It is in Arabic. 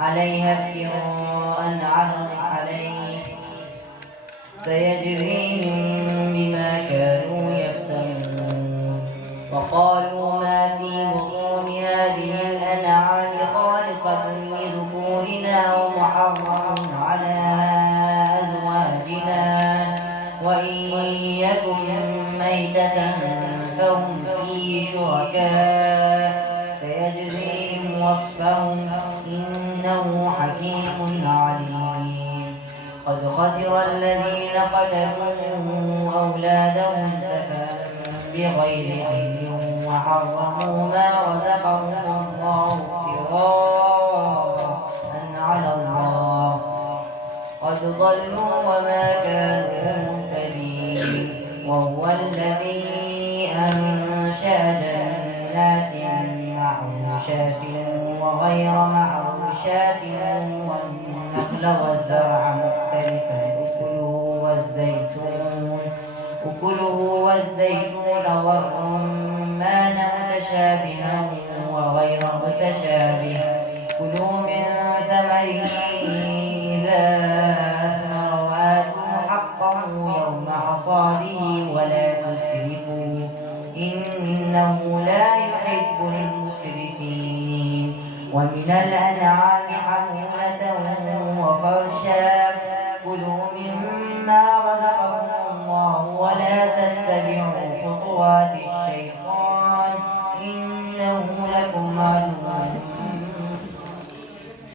عليها افتراء عليه سيجزيهم بما كانوا يفترون. وقالوا ما في بطون هذه الأنعام خالصة لذكورنا ومحرم على أزواجنا وإن يكن ميتة فهم فيه شركاء سيجزيهم وصفهم إنه حكيم عليم. قد خسر الذين قتلوا أولادهم سفها بغير علم وحرموا ما رزقهم الله افتراء على الله قد ضلوا وما كانوا مهتدين. وهو الذي أنشأ جنات معروشات وغير معروشات والنخل والزرع مختلفا أكله والزيتون والرمان متشابها وغير متشابه كلوا من ثمره إذا أثمر وآتوا حقه يوم حصاده ولا تسرفوا إنه لا يحب المسرفين. ومن الأنعام حمولة وفرشا